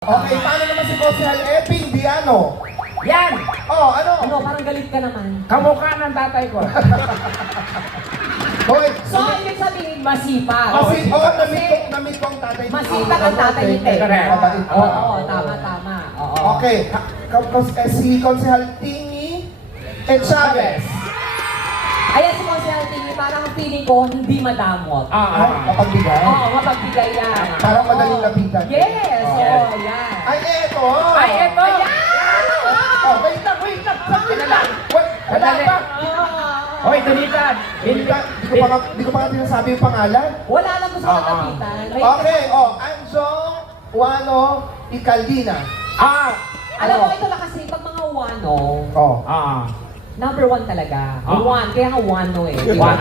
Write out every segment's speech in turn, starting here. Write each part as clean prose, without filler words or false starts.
Okay, paano naman si Konsehal Eping Diano? Yan! Oh, ano? Ano, parang galit ka naman. Kamukha ng tatay ko. Hoy, So, ibig sabihin, masipag. kasi, Kasi, namit ko ang tatay niya. masipag ang tatay ni Tek. Correct. Mabait. Oo, tama. Oo. Okay, si Konsehal Tingi and Chavez. Ayan si Konsehal Tingi, parang feeling ko hindi madamot. Ay, kapagbigay. Oo, mapagbigay yan. Parang madaling lapitan. Yes, Yes. oo, yan. Ay, eto! Ay, eto! Oh, wait lang. Sandali lang. Wala Sandali. pa. Hoy, Dunitan! Hindi ko pa nga sinasabi yung pangalan. Wala lang gusto Oo. ko lapitan. Okay, Anjong Wano Icaldina. Alam mo, ito lang kasi, pag mga wano, Oh. number one talaga. Oo. One, kaya nga wano eh. di ba?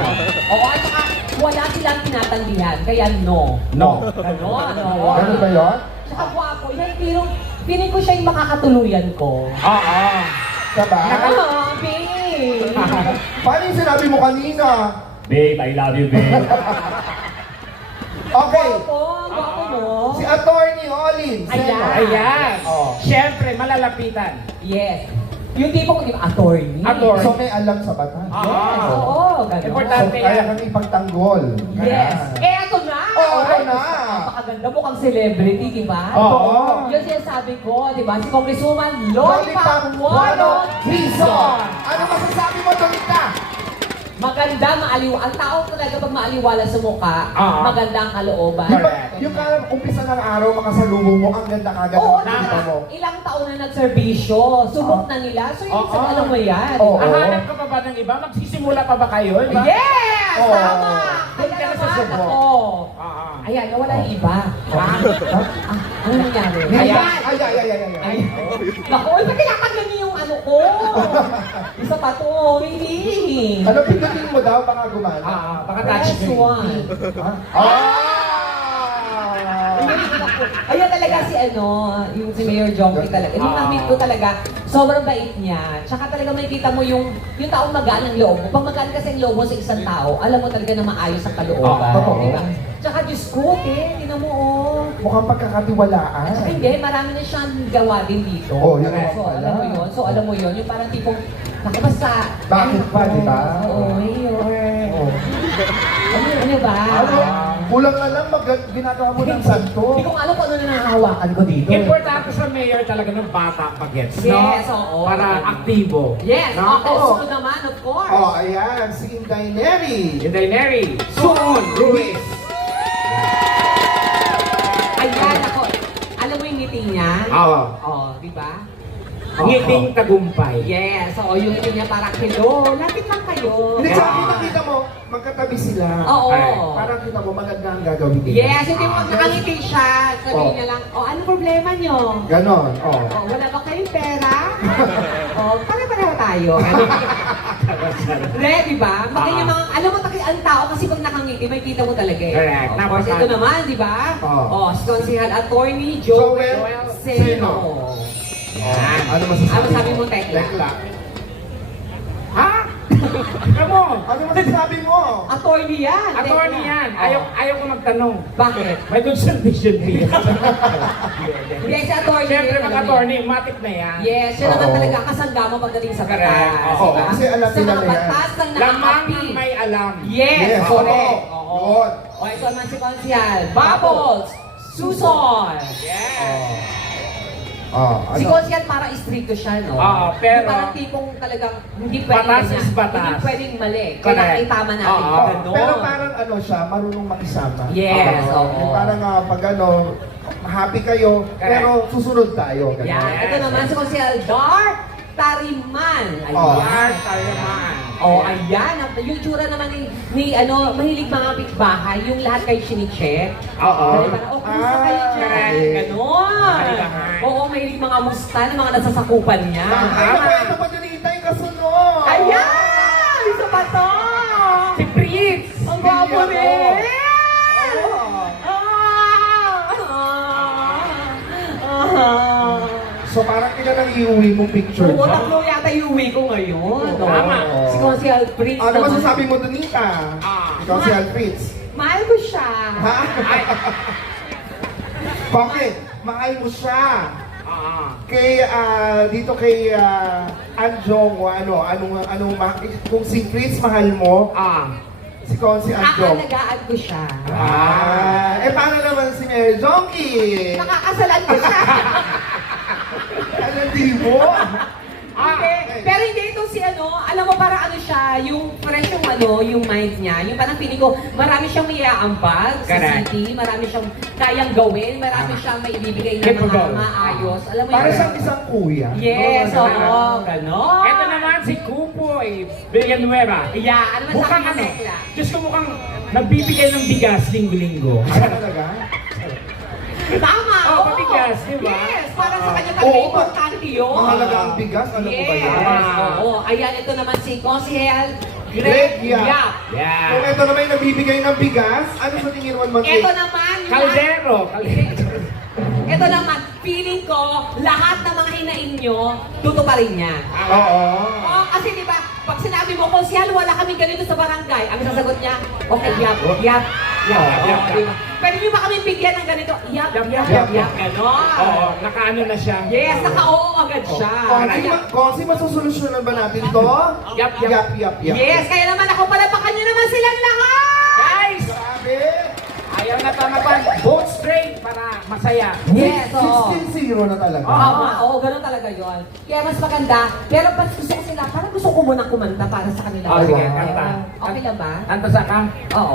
Oo, at saka wala silang tinatanggihan, kaya no. No. Ganon, oo. Ano ba yun? Tsaka gwapo, yan, feeling ko siya yung makakatuluyan ko. Diba? Ah, babe! Paano yung sinabi mo kanina? Babe, I love you, babe. Okay, Gwapo mo. si Attorney Olin. Ayan. Ayan. Oh. Siyempre, malalapitan. Yes. Yung tipo ko, attorney. Attorney. So may alam sa batas. Yes, oo, ganon. Importante. So kaya kami ipagtanggol. Yes. Eto na! Oo, ito na. Napakaganda, mukhang celebrity, di ba? Oo. Yun sinasabi ko, di ba? Si Congresswoman Lollipop Wano Wano Dizon. Ano masasabi mo, Donita? Maganda, maaliw. Ang tao talaga pag maaliwala sa mukha, Oo. maganda ang kalooban. Di ba, Correct. yung umpisa ng araw, makasalubong mo, ang ganda kagad Oo, ng kita mo. ilang taon na nagserbisyo. Subok na nila. So, yung Oo. alam mo yan. Oo. Hanap ka pa ba ng iba? Magsisimula pa ba kayo? Diba? Yes! Oo. Tama! Doon Kaya ka na sa naman subok. ako. Ayan, nawala yung iba. Ano nangyari? Ayan. Ay. Naku, ba't tinatanggal niyo yung ano ko? Isa pa to, hindi. Ano, pindutin mo daw, baka gumana. Baka touch Press me. one. Ayan talaga si yung si Mayor Jongki talaga. Yung na-meet ko talaga, sobrang bait niya. Tsaka talaga makikita mo yung taong magaan ang loob mo. Pag magaan kasi ang loob mo sa isang tao, alam mo talaga na maayos ang kalooban. Totoo. Diba? Tsaka Diyos ko, tingnan mo Mukhang pagkakatiwalaan. Tsaka hindi, marami na siyang gawa din dito. Oh, yun So, naman pala. alam mo yun. So, alam mo yun. Yung parang tipong, nakabasa. Bakit pa, di ba? Oo, Mayor. Oh. Ano ba? Ano? Kulang na lang, ginagawa mo ng santo. Hindi ko alam kung ano na nakahawakan ko dito. Importante sa mayor talaga ng bata pag-gets, no? Yes, oo. Para aktibo. Yes, Nako. okay, sunod naman, of course. Oh, ayan, si Inday Neri. Inday Suon Ruiz. Ayan, ako. Alam mo yung ngiti niya? Oo. Oh, di ba? Ngiting tagumpay. Yes, oo, yung ngiti niya parang, hello, lapit lang kayo. Hindi, tsaka kita mo, magkatabi sila. Oo. Parang kita mo, maganda ang gagawin nila. Yes, hindi mo nakangiti siya. Sabihin Oh. niya lang, ano problema niyo? Ganon, oh. Oh, wala ba kayong pera? Oh, pare-pareho tayo. Hindi, di ba? Maganda yung mga, alam mo, ang tao kasi pag nakangiti, may kita mo talaga eh. Correct. Tapos ito naman, di ba? Oh. Si Konsehal Attorney Joel Seno. Seno. Yan. Ano masasabi Ano sabi mo, Tekla? Ha? Kamo? Ano masasabi mo? Attorney yan. Attorney Tekla. yan. Oh. Ayaw ko magtanong. Bakit? May consultation fee. Hindi, si Attorney. Siyempre, alam mag-attorney, matik na yan. Yes, siya naman Oo. talaga kasanggama pagdating sa Correct. batas. Oo, diba? kasi alam sa nila mga na yan. batas ng Lamang nakakapi. ng may alam. Yes, Yes, correct. oo. Oo. Yun. O, ito naman si Konsehal. Bubbles! Suson! Yes. Oh, Si ano? Konsehal parang stricto siya, no? Oo, pero- Yung parang tipong talagang hindi pwedeng Batas ganyan. is batas. Hindi pwedeng mali. Correct. Kailangan itama natin. Oo. Ganon. Pero parang ano siya, marunong makisama. Yes, oo. Yung parang pag ano, happy kayo, pero susunod tayo. Ganun. Yan. Ito naman si Konsehal Dar Tariman. Ayan. Oh. Yan, tayo naman. Oh, ayan. Yung tsura naman ni mahilig mga pitbahay, yung lahat kayo sinicheck. Oo. Parang, kumusta kayo dyan? correct. Ganon. Kailangan. Oo, mahilig mga musta ng mga nasasakupan niya. Ay, naku, ito pa din yung kasunod. Ayan! Isa pa to! Si Prince. Ang gwapo Hindi rin! Oo. So parang kailan ang iuwi mong picture Oo, niya? tatlo yata yung uwi ko ngayon. no? Tama. Si Konsehal Prince Ano naman. masasabi mo, Donita? Ikaw si Alfritz. Mahal ko siya. Ha? Bakit? mahal mo siya. Ah. Dito kay Anjong, kung si Fritz mahal mo, Ah. si Consi Anjong. Aalagaan ko siya. Paano naman si Mary Jonky? Nakakasalan ko siya. Ano, di mo? Hindi. Pero hindi ito si alam mo para siya, yung fresh yung mind niya. Yung parang feeling ko, marami siyang may iaambag sa Correct. city, marami siyang kayang gawin, marami siyang may ibibigay na mga Capable. maayos. Alam mo Para yun? siyang isang kuya. Yes, Oo, oo, ganon. Ito naman si Kupoy Villanueva. Yeah, ano man Mukhang sabi ng tekla? Diyos ko mukhang nagbibigay ng bigas linggo-linggo. Ano talaga? Tama, Oh, oo. pabigas, di ba? Yes, para sa kanya Oo, talaga importante yun. Mahalaga ang bigas, ano po ba Yes, yan? oo. Ayan, ito naman si Consihel Greg Yap. Yap. Kung Yeah. ito naman yung nagbibigay ng bigas, ano sa tingin mo naman? Ito naman, yung Caldero. ito naman, feeling ko, lahat ng mga hinain nyo, tutuparin niya. Oo. Oo, kasi di ba, pag sinabi mo, Consihel, wala kami ganito sa barangay, ang sasagot niya, okay, yap, yap, yap. Yap, Oo, di ba? Pwede niyo ba kami bigyan ng ganito? Yap, yap, Yap, yap, yap, yap, ganon. Oo, nakaano na siya. Yes, naka-oo agad siya. Konsi, masusolusyonan ba natin to? Yap, yap. Yap, yap, yap. Yes, kaya naman ako palapakan niyo naman silang lahat! Guys! Grabe! Ayaw na tamapan. Vote straight para masaya. Yes, oo. 16-0 na talaga. Oo, ganun talaga yon. Kaya mas maganda, pero pag gusto ko sila, parang gusto ko munang kumanta para sa kanila. Oh, sige, Wow. kanta. Okay lang ba? Kanta sa ka? Oo.